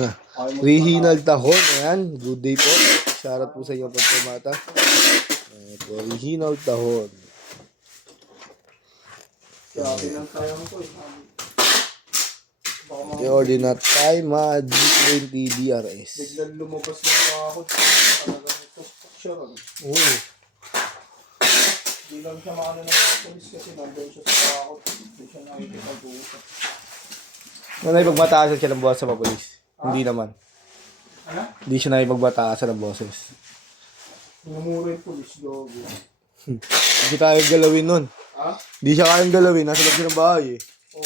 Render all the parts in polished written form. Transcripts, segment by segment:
na. Rehinald Tahon. Ayan. Good day po. Shoutout po sa inyo pagpamata. Ito, Rehinald Tahon. Kaya pinantayang ko eh. I-ordinate time G20 DRS. Biglang lumabas na ako. Talagang ito. Sure. Oo. Hindi lang siya maano ng mga polis kasi nandun siya sa bakot. Hindi siya nakikipag-uusap. Naipagmataasan siya ng boss sa papulis. Hindi naman. Ano? Hindi siya naipagmataasan ng bosses. Namura yung polis, gogo. Hindi tayo galawin nun. Ha? Hindi siya kayang galawin. Nasa loob siya ng bahay eh. Oo.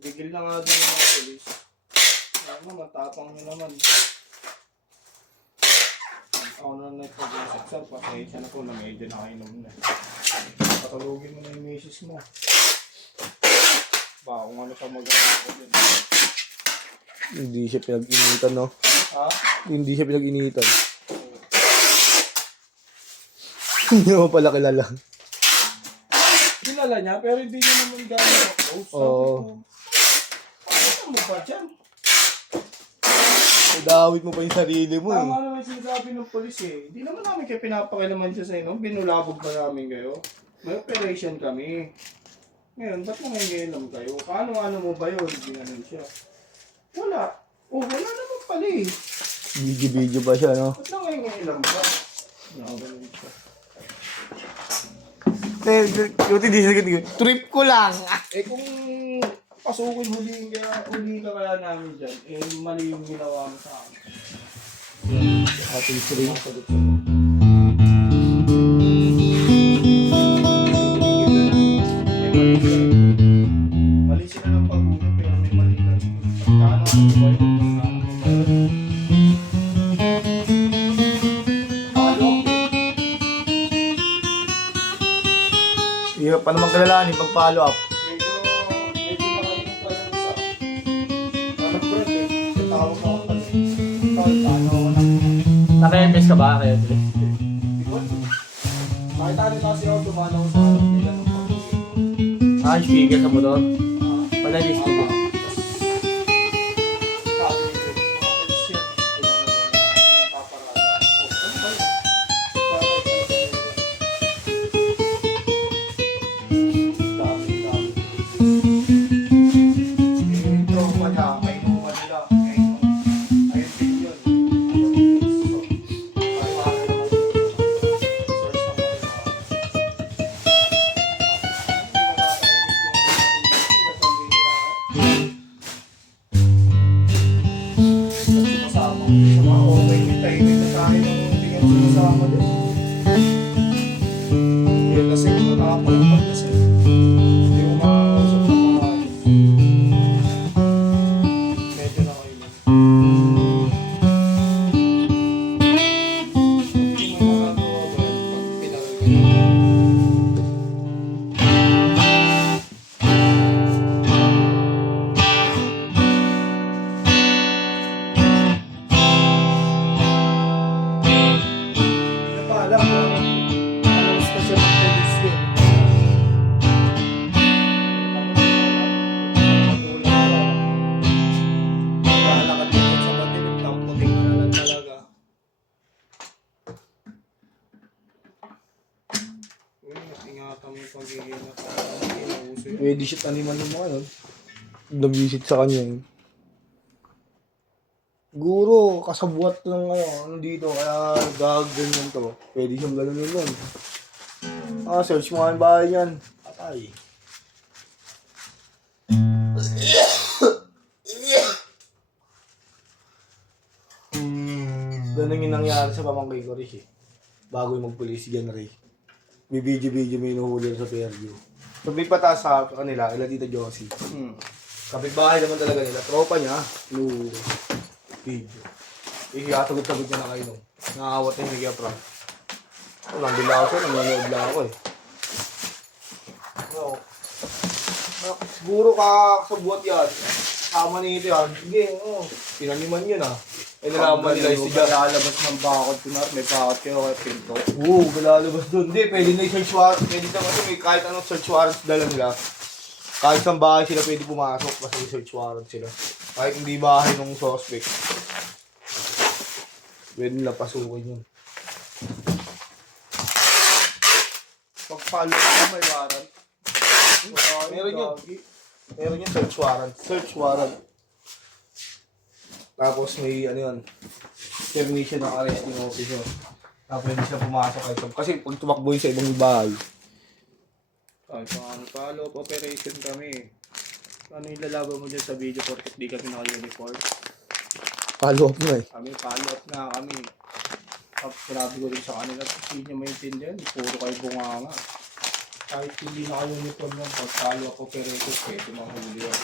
Bigil na nga din yung mga polis. Ano naman, tapang nyo naman. Ako na nagpag-usap sir, pasensya na po na medyo nakainom na. Patulogin mo na yung misis mo. Ba, kung ano pa magawa ko din. Hindi siya pinag-initan, no? Ha? Hindi siya pinag-initan. Hindi mo pala kilala. Kilala niya, pero hindi niya naman gano'n ako. Oo. Paano mo ba dyan? Idawit mo pa yung sarili mo eh. Tama naman sinasabi ng polis eh. Hindi naman namin kayo pinapakilaman siya sa inyo. Binulabog ba namin kayo? May operation kami. Ngayon, ba't nangyayailam kayo? Paano mo ba yun? Hindi naman siya. Wala. Oh, wala naman pala eh. Video pa siya, no? Ba't nangyayailam ka? Nakagaling siya. Yung hindi siya trip ko lang. Eh kung pasukin huli ka kaya namin dyan, eh mali yung ginawa mo sa akin. Ating three. Mali sila ng pag-uwi pero may mali ka rin. Pagkano ang buhay mo? Hirap pa naman kalalanin pag-follow up. Medyo nakalimot pa lang isa. Nag-break eh. Tawag ako kasi. Paano ako na. Naka-MS ka ba? Kaya Dre? Makita rin kasi ako dumanaw sa nila ng pag-uwi. Ah, speaker sa motor. Wala yung speaker. Pwede siya taniman ng mga yun. Nag-visit sa kanya yun. Guro, kasabuat ng ano dito, kaya gaganyan to. Pwede siyang gano'n nun. Ah, search mo nga yung bahay niyan. Patay. Ganun yung nangyari sa pamangkay ko rin eh. Bago yung mag-police dyan rin. May video may inuhuli sa Fairview. Pag pataas sa kanila, ila Tita Josie. Kapitbahay naman talaga nila. Tropa niya, video. Ikatagod-tagod niya na kayo nung. Nakakawat na yung Miguel Frank. Nandila ako siya, nanonood lang ako eh. No. Siguro kakasabuat yan. Tama nito yan. Sige, pinaniman yun ah. Eh nalaman nila yung siya. Lalabas ng bakod. May bakod kayo kaya pinto. Oo, lalabas doon. Hindi, pwede na yung search warrant. Pwede na kasi kahit anong search warrant dala nila. Kahit sa bahay sila pwede pumasok kasi search warrant sila. Kahit hindi bahay ng suspect. Pwede nila pasukin yun. Pag-follow ka, may warrant. Meron yun. Meron yung search warrant. Search warrant. Tapos may ano yun. Termination ng arresting officer. Tapos hindi siya pumasok kasi pag tumakbo yun sa ibang bahay. Ay, follow-up operation kami. Ano yung lalaban mo dyan sa video porket di kami naka-uniform? Follow up na eh. Kami, follow-up na kami. Sinabi ko rin sa kanila, hindi nyo maintindihan, puro kayo bunganga. Kahit hindi naka-uniform lang, pag follow-up operation, pwede mahuli yan.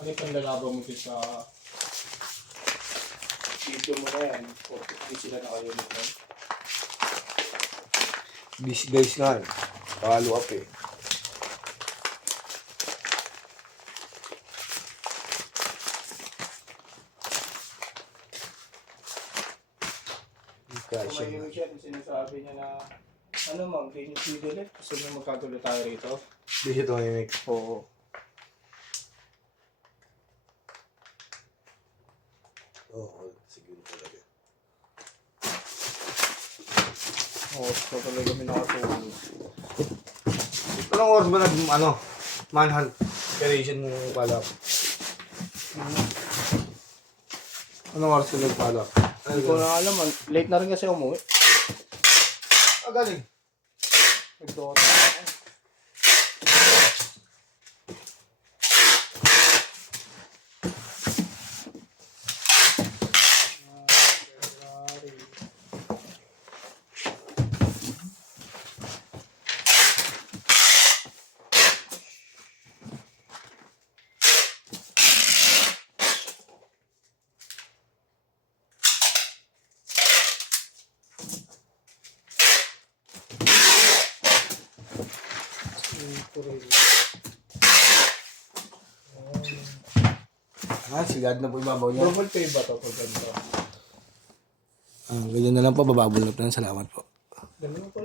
Ano yung lalaban mo dyan sa video mo na yan, porket di sila naka-uniform? Busy guys nga eh. Follow up eh. Kung may yun siya, sinasabi niya na, ano ma'am, can you see the left? Gusto niyo magkagulo tayo rito? Hindi siya tumimik. Oo. Oo, siguro talaga. Oo, so talaga may nakatulog. Anong oras ba manhunt operation mo follow up? Anong oras ka nag-follow up? Hindi ko na alam, late na rin kasi umuwi. Galing. Nagdota ako. Sigad na po ibabaw niya. Double pay ba ito pag ganito? Ganyan na lang po, bababulot na. Salamat po. Ganun po.